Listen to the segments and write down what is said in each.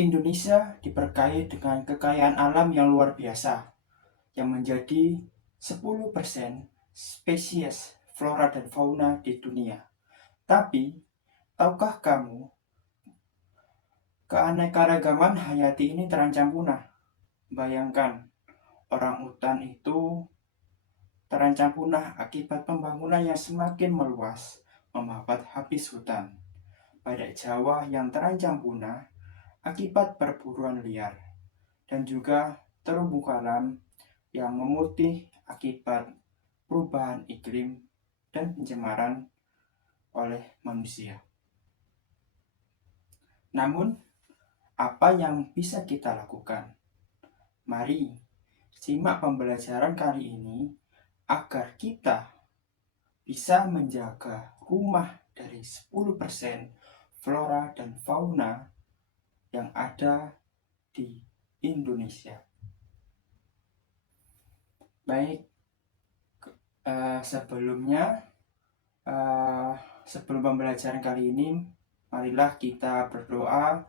Indonesia diberkahi dengan kekayaan alam yang luar biasa, yang menjadi 10% spesies flora dan fauna di dunia. Tapi, tahukah kamu, keanekaragaman hayati ini terancam punah? Bayangkan, orang hutan itu terancam punah akibat pembangunan yang semakin meluas, membabat habis hutan. Badak Jawa yang terancam punah akibat perburuan liar, dan juga terumbu karang yang memutih akibat perubahan iklim dan pencemaran oleh manusia. Namun, apa yang bisa kita lakukan? Mari simak pembelajaran kali ini agar kita bisa menjaga rumah dari 10% flora dan fauna yang ada di Indonesia. Baik, sebelum pembelajaran kali ini, marilah kita berdoa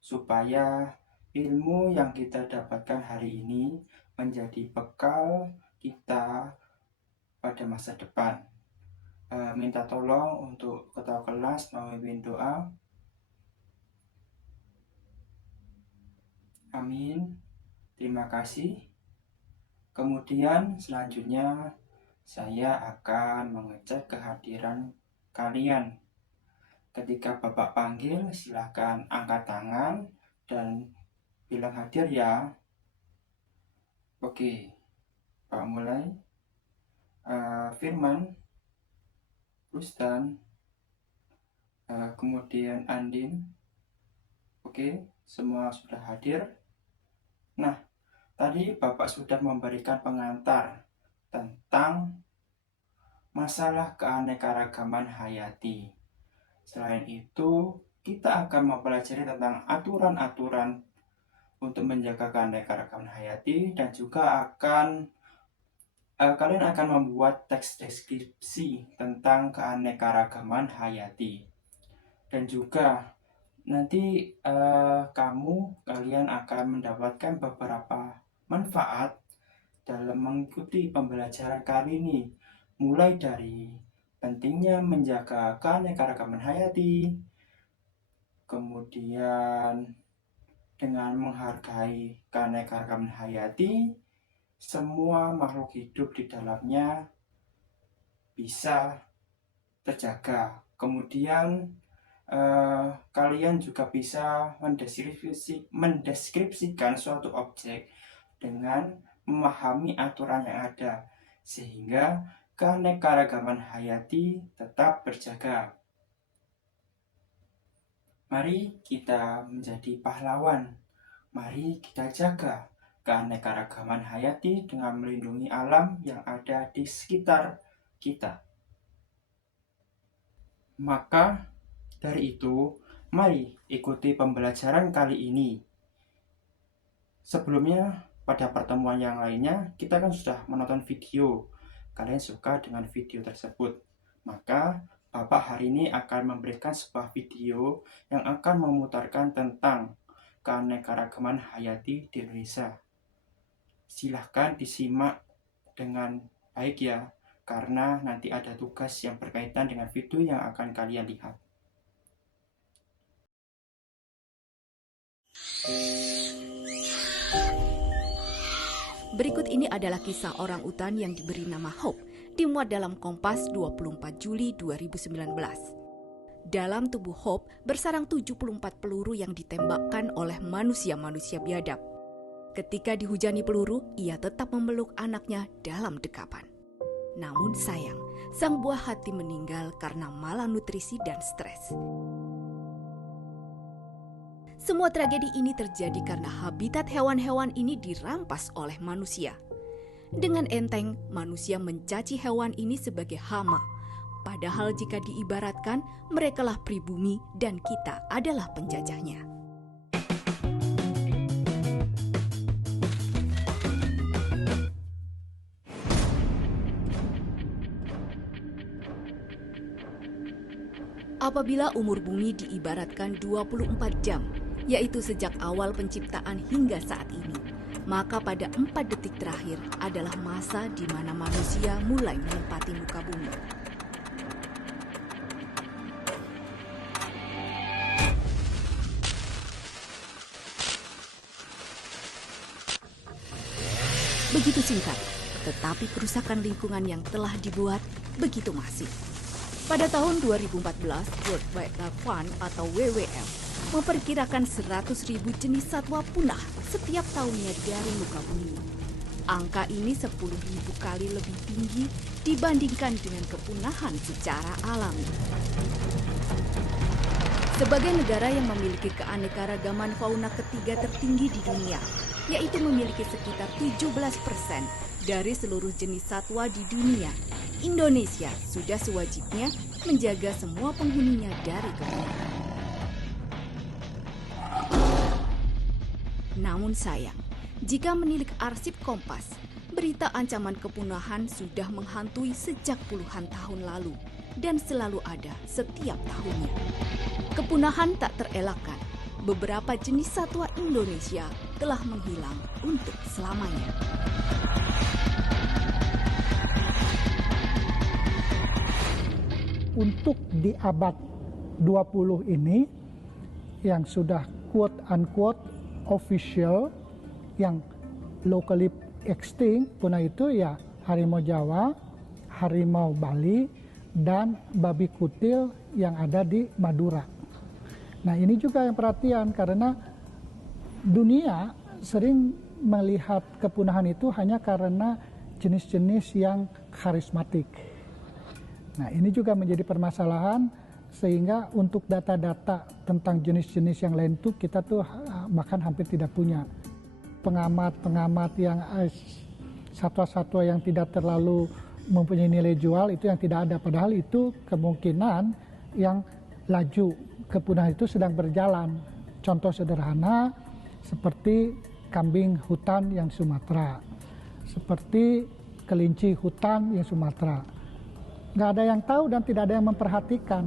supaya ilmu yang kita dapatkan hari ini menjadi bekal kita pada masa depan. Minta tolong untuk ketua kelas memimpin doa. Amin. Terima kasih. Kemudian selanjutnya saya akan mengecek kehadiran kalian. Ketika Bapak panggil, silakan angkat tangan dan bilang hadir ya. Oke, Pak mulai. Firman, Rustan, kemudian Andin. Oke, semua sudah hadir. Nah, tadi Bapak sudah memberikan pengantar tentang masalah keanekaragaman hayati. Selain itu, kita akan mempelajari tentang aturan-aturan untuk menjaga keanekaragaman hayati, dan juga kalian akan membuat teks deskripsi tentang keanekaragaman hayati. Dan juga nanti kalian akan mendapatkan beberapa manfaat dalam mengikuti pembelajaran kali ini, mulai dari pentingnya menjaga keanekaragaman hayati, kemudian dengan menghargai keanekaragaman hayati, semua makhluk hidup di dalamnya bisa terjaga. Kemudian kalian juga bisa mendeskripsikan suatu objek dengan memahami aturan yang ada, sehingga keanekaragaman hayati tetap terjaga. Mari kita menjadi pahlawan. Mari kita jaga keanekaragaman hayati dengan melindungi alam yang ada di sekitar kita. Maka dari itu, mari ikuti pembelajaran kali ini. Sebelumnya, pada pertemuan yang lainnya, kita kan sudah menonton video. Kalian suka dengan video tersebut. Maka, Bapak hari ini akan memberikan sebuah video yang akan memutarkan tentang keanekaragaman hayati di Indonesia. Silahkan disimak dengan baik ya, karena nanti ada tugas yang berkaitan dengan video yang akan kalian lihat. Berikut ini adalah kisah orang utan yang diberi nama Hope, dimuat dalam Kompas 24 Juli 2019. Dalam tubuh Hope bersarang 74 peluru yang ditembakkan oleh manusia-manusia biadab. Ketika dihujani peluru, ia tetap memeluk anaknya dalam dekapan. Namun sayang, sang buah hati meninggal karena malnutrisi dan stres. Semua tragedi ini terjadi karena habitat hewan-hewan ini dirampas oleh manusia. Dengan enteng, manusia mencaci hewan ini sebagai hama. Padahal jika diibaratkan, merekalah pribumi dan kita adalah penjajahnya. Apabila umur bumi diibaratkan 24 jam, yaitu sejak awal penciptaan hingga saat ini. Maka pada 4 detik terakhir adalah masa di mana manusia mulai menempati muka bumi. Begitu singkat, tetapi kerusakan lingkungan yang telah dibuat begitu masif. Pada tahun 2014, World Wildlife Fund atau WWF memperkirakan 100.000 jenis satwa punah setiap tahunnya dari muka bumi. Angka ini 10.000 kali lebih tinggi dibandingkan dengan kepunahan secara alami. Sebagai negara yang memiliki keanekaragaman fauna ketiga tertinggi di dunia, yaitu memiliki sekitar 17% dari seluruh jenis satwa di dunia, Indonesia sudah sewajibnya menjaga semua penghuninya dari kepunahan. Namun sayang, jika menilik arsip Kompas, berita ancaman kepunahan sudah menghantui sejak puluhan tahun lalu dan selalu ada setiap tahunnya. Kepunahan tak terelakkan. Beberapa jenis satwa Indonesia telah menghilang untuk selamanya. Untuk di abad 20 ini yang sudah quote-unquote official, yang locally extinct punah itu ya harimau Jawa, harimau Bali, dan babi kutil yang ada di Madura. Nah ini juga yang perhatian karena dunia sering melihat kepunahan itu hanya karena jenis-jenis yang karismatik. Nah ini juga menjadi permasalahan sehingga untuk data-data tentang jenis-jenis yang lain itu kita tuh bahkan hampir tidak punya. Pengamat-pengamat yang satwa-satwa yang tidak terlalu mempunyai nilai jual itu yang tidak ada. Padahal itu kemungkinan yang laju kepunahan itu sedang berjalan. Contoh sederhana seperti kambing hutan yang Sumatera, seperti kelinci hutan yang Sumatera. Nggak ada yang tahu dan tidak ada yang memperhatikan.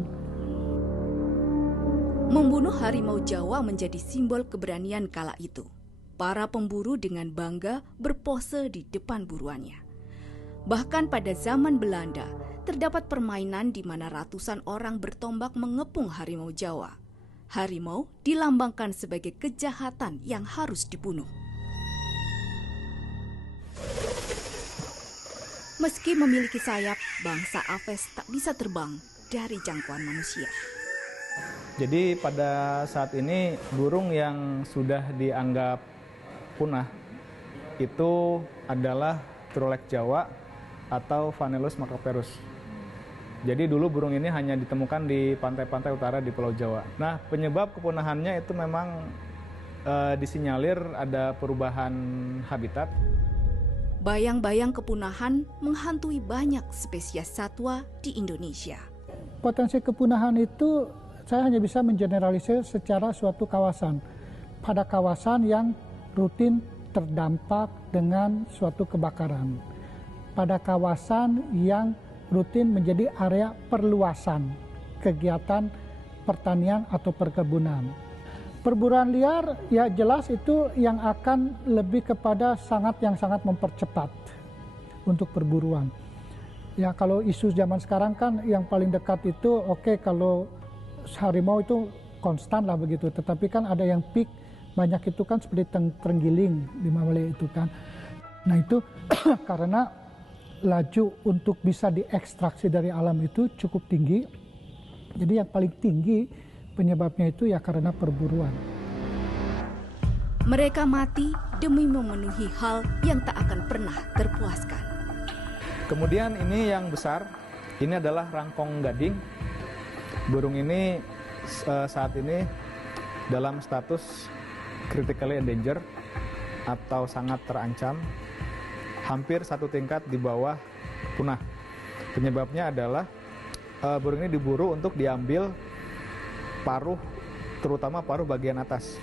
Membunuh harimau Jawa menjadi simbol keberanian kala itu. Para pemburu dengan bangga berpose di depan buruannya. Bahkan pada zaman Belanda, terdapat permainan di mana ratusan orang bertombak mengepung harimau Jawa. Harimau dilambangkan sebagai kejahatan yang harus dibunuh. Meski memiliki sayap, bangsa Aves tak bisa terbang dari jangkauan manusia. Jadi pada saat ini burung yang sudah dianggap punah itu adalah trulek Jawa atau Vanellus macroperus. Jadi dulu burung ini hanya ditemukan di pantai-pantai utara di Pulau Jawa. Nah penyebab kepunahannya itu memang disinyalir ada perubahan habitat. Bayang-bayang kepunahan menghantui banyak spesies satwa di Indonesia. Potensi kepunahan itu saya hanya bisa mengeneralisir secara suatu kawasan. Pada kawasan yang rutin terdampak dengan suatu kebakaran. Pada kawasan yang rutin menjadi area perluasan kegiatan pertanian atau perkebunan. Perburuan liar ya jelas itu yang akan lebih kepada yang sangat mempercepat untuk perburuan. Ya kalau isu zaman sekarang kan yang paling dekat itu oke, kalau harimau itu konstan lah begitu, tetapi kan ada yang peak banyak itu kan seperti terenggiling di Mamali itu kan. Nah itu karena laju untuk bisa diekstraksi dari alam itu cukup tinggi. Jadi yang paling tinggi penyebabnya itu ya karena perburuan. Mereka mati demi memenuhi hal yang tak akan pernah terpuaskan. Kemudian ini yang besar, ini adalah rangkong gading. Burung ini saat ini dalam status critically endangered atau sangat terancam, hampir satu tingkat di bawah punah. Penyebabnya adalah burung ini diburu untuk diambil paruh, terutama paruh bagian atas.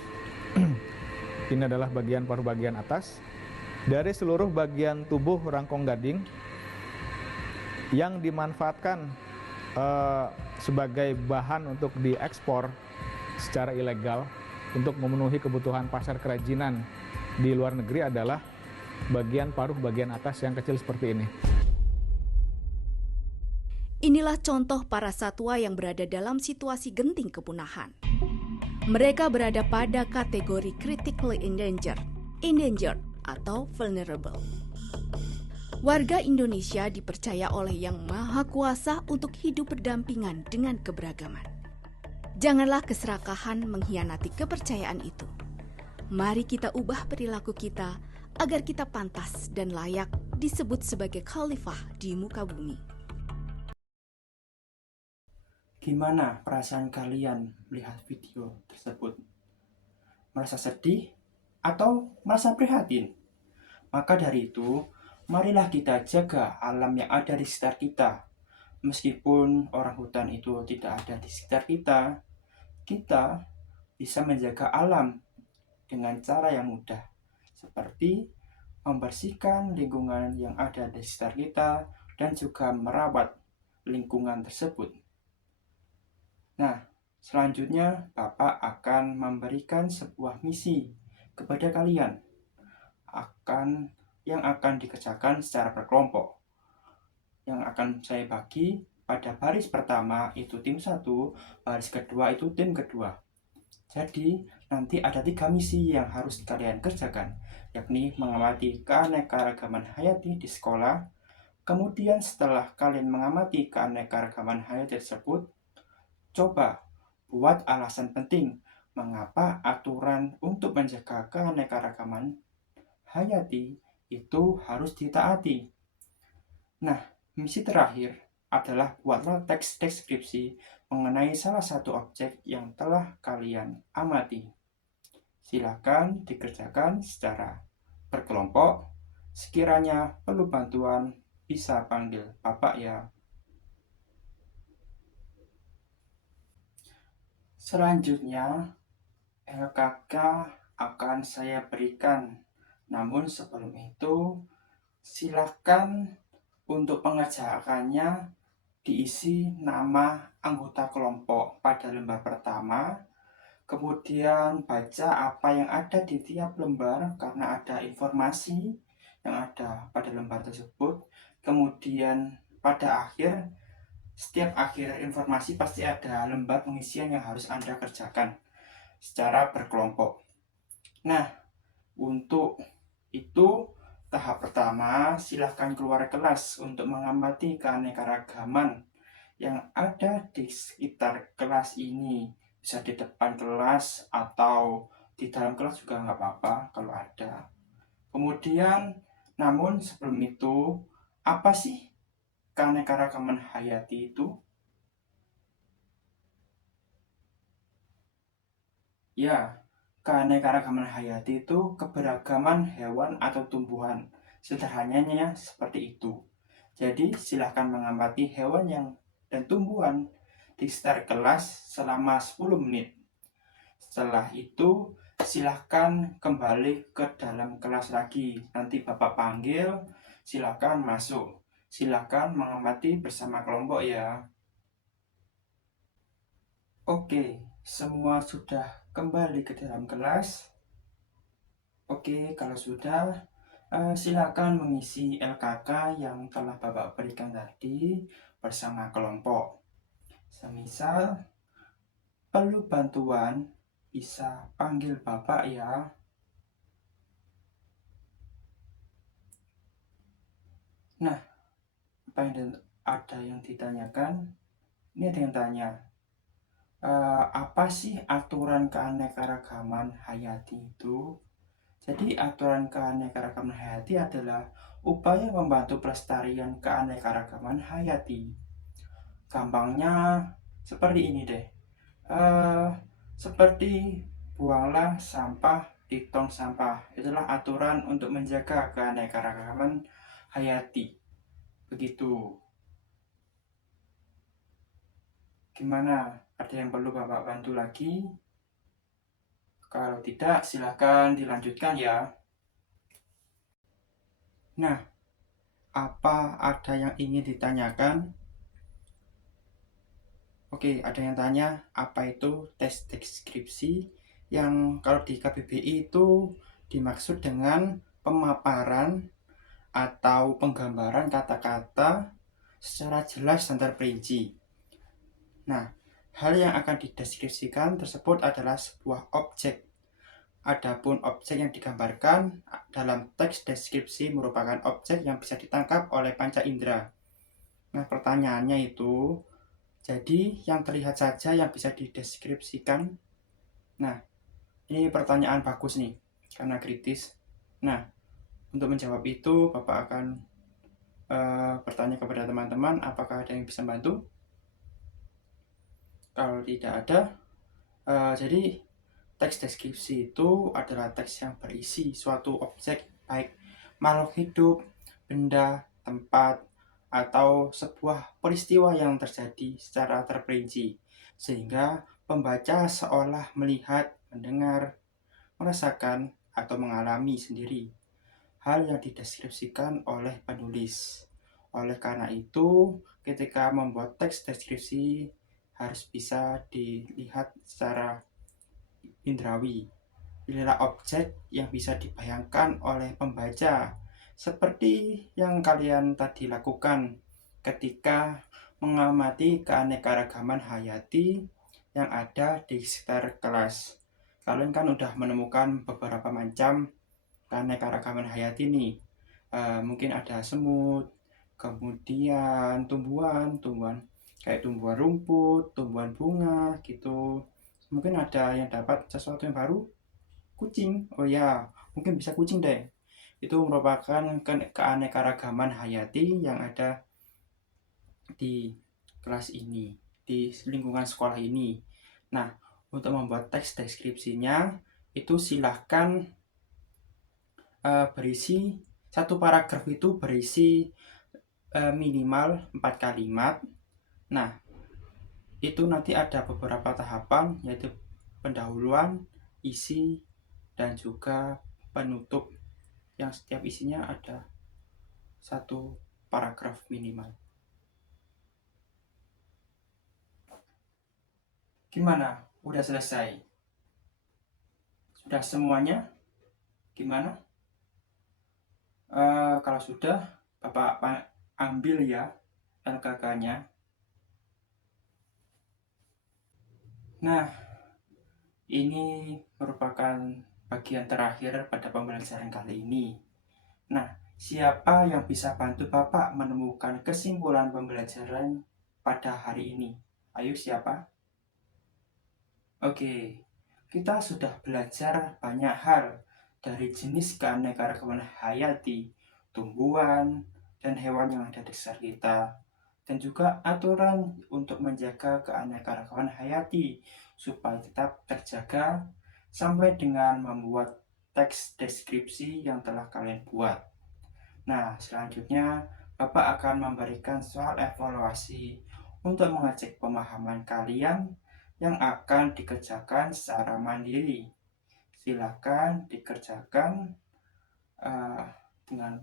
Ini adalah paruh bagian atas dari seluruh bagian tubuh rangkong gading yang dimanfaatkan sebagai bahan untuk diekspor secara ilegal untuk memenuhi kebutuhan pasar kerajinan di luar negeri adalah bagian paruh bagian atas yang kecil seperti ini. Inilah contoh para satwa yang berada dalam situasi genting kepunahan. Mereka berada pada kategori critically endangered atau vulnerable. Warga Indonesia dipercaya oleh Yang Maha Kuasa untuk hidup berdampingan dengan keberagaman. Janganlah keserakahan mengkhianati kepercayaan itu. Mari kita ubah perilaku kita agar kita pantas dan layak disebut sebagai khalifah di muka bumi. Gimana perasaan kalian melihat video tersebut? Merasa sedih atau merasa prihatin? Maka dari itu, marilah kita jaga alam yang ada di sekitar kita. Meskipun orang hutan itu tidak ada di sekitar kita bisa menjaga alam dengan cara yang mudah, seperti membersihkan lingkungan yang ada di sekitar kita dan juga merawat lingkungan tersebut. Nah, selanjutnya Bapak akan memberikan sebuah misi kepada kalian yang akan dikerjakan secara berkelompok. Yang akan saya bagi pada baris pertama itu tim 1, baris kedua itu tim kedua. Jadi nanti ada 3 misi yang harus kalian kerjakan, yakni mengamati keanekaragaman hayati di sekolah. Kemudian setelah kalian mengamati keanekaragaman hayati tersebut, coba buat alasan penting mengapa aturan untuk menjaga keanekaragaman hayati itu harus ditaati. Nah, misi terakhir adalah buatlah teks deskripsi mengenai salah satu objek yang telah kalian amati. Silakan dikerjakan secara berkelompok. Sekiranya perlu bantuan, bisa panggil Bapak ya. Selanjutnya, LKK akan saya berikan. Namun sebelum itu, silakan untuk pengerjaannya diisi nama anggota kelompok pada lembar pertama. Kemudian baca apa yang ada di tiap lembar karena ada informasi yang ada pada lembar tersebut. Kemudian pada setiap akhir informasi pasti ada lembar pengisian yang harus Anda kerjakan secara berkelompok. Nah, untuk itu tahap pertama, silahkan keluar kelas untuk mengamati keanekaragaman yang ada di sekitar kelas ini. Bisa di depan kelas atau di dalam kelas juga nggak apa-apa kalau ada. Kemudian, namun sebelum itu, apa sih keanekaragaman hayati itu? Ya, keanekaragaman hayati itu keberagaman hewan atau tumbuhan. Sederhananya seperti itu. Jadi silahkan mengamati hewan dan tumbuhan di sekitar kelas selama 10 menit. Setelah itu silahkan kembali ke dalam kelas lagi. Nanti Bapak panggil, silahkan masuk. Silahkan mengamati bersama kelompok ya. Oke, semua sudah kembali ke dalam kelas. Oke, kalau sudah, silakan mengisi LKK yang telah Bapak berikan tadi bersama kelompok. Semisal perlu bantuan, bisa panggil Bapak ya. Nah, ada yang ditanyakan? Ini ada yang tanya, apa sih aturan keanekaragaman hayati itu? Jadi aturan keanekaragaman hayati adalah upaya membantu pelestarian keanekaragaman hayati. Gampangnya seperti ini deh. Seperti buanglah sampah di tong sampah. Itulah aturan untuk menjaga keanekaragaman hayati. Begitu. Gimana? Ada yang perlu Bapak bantu lagi? Kalau tidak, silakan dilanjutkan ya. Nah, apa ada yang ingin ditanyakan? Oke, ada yang tanya, apa itu tes deskripsi? yang kalau di KBBI itu dimaksud dengan pemaparan atau penggambaran kata-kata secara jelas dan terperinci. Nah, hal yang akan dideskripsikan tersebut adalah sebuah objek. Adapun objek yang digambarkan dalam teks deskripsi merupakan objek yang bisa ditangkap oleh panca indera. Nah, pertanyaannya itu, jadi yang terlihat saja yang bisa dideskripsikan. Nah, ini pertanyaan bagus nih, karena kritis. Nah, untuk menjawab itu, Bapak akan bertanya kepada teman-teman, apakah ada yang bisa bantu? Kalau tidak ada, jadi teks deskripsi itu adalah teks yang berisi suatu objek, baik makhluk hidup, benda, tempat, atau sebuah peristiwa yang terjadi secara terperinci, sehingga pembaca seolah melihat, mendengar, merasakan, atau mengalami sendiri hal yang dideskripsikan oleh penulis. Oleh karena itu, ketika membuat teks deskripsi harus bisa dilihat secara indrawi. Inilah objek yang bisa dibayangkan oleh pembaca, seperti yang kalian tadi lakukan ketika mengamati keanekaragaman hayati yang ada di sekitar kelas. Kalian kan udah menemukan beberapa macam keanekaragaman hayati nih. Mungkin ada semut, kemudian tumbuhan kayak tumbuhan rumput, tumbuhan bunga gitu. Mungkin ada yang dapat sesuatu yang baru, kucing. Oh ya, mungkin bisa kucing deh. Itu merupakan keanekaragaman hayati yang ada di kelas ini, di lingkungan sekolah ini. Nah, untuk membuat teks deskripsinya itu silahkan berisi satu paragraf itu berisi minimal 4 kalimat. Nah, itu nanti ada beberapa tahapan, yaitu pendahuluan, isi, dan juga penutup, yang setiap isinya ada satu paragraf minimal. Gimana? Udah selesai? Sudah semuanya? Gimana? Kalau sudah, Bapak ambil ya LKK-nya. Nah, ini merupakan bagian terakhir pada pembelajaran kali ini. Nah, siapa yang bisa bantu Bapak menemukan kesimpulan pembelajaran pada hari ini? Ayo, siapa? Oke, kita sudah belajar banyak hal dari jenis keanekaragaman hayati, tumbuhan, dan hewan yang ada di sekitar kita, dan juga aturan untuk menjaga keanekaragaman hayati supaya tetap terjaga sampai dengan membuat teks deskripsi yang telah kalian buat. Nah, selanjutnya Bapak akan memberikan soal evaluasi untuk mengecek pemahaman kalian yang akan dikerjakan secara mandiri. Silakan dikerjakan dengan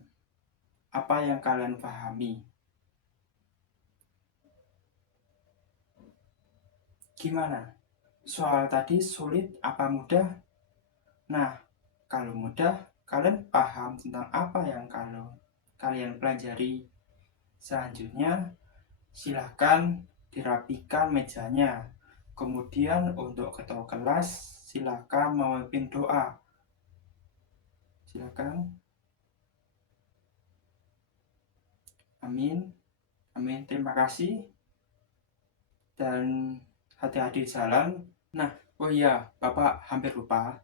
apa yang kalian pahami. Gimana? Soal tadi sulit apa mudah? Nah, kalau mudah, kalian paham tentang apa yang kalian pelajari. Selanjutnya, silahkan dirapikan mejanya. Kemudian untuk ketua kelas, silahkan memimpin doa. Silahkan. Amin. Amin. Terima kasih. Dan hati-hati di jalan. Nah, oh iya, Bapak hampir lupa.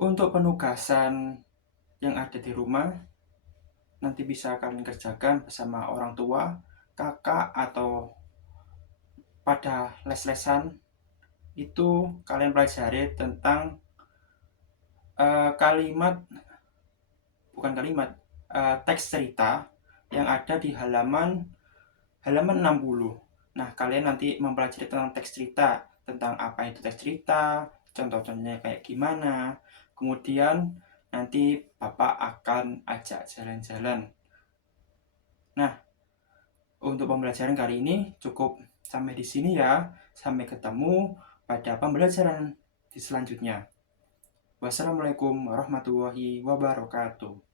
Untuk penugasan yang ada di rumah, nanti bisa kalian kerjakan bersama orang tua, kakak, atau pada les-lesan. Itu kalian pelajari tentang teks cerita yang ada di halaman 60. Nah, kalian nanti mempelajari tentang teks cerita, tentang apa itu teks cerita, contoh-contohnya kayak gimana. Kemudian nanti Bapak akan ajak jalan-jalan. Nah, untuk pembelajaran kali ini cukup sampai di sini ya. Sampai ketemu pada pembelajaran di selanjutnya. Wassalamualaikum warahmatullahi wabarakatuh.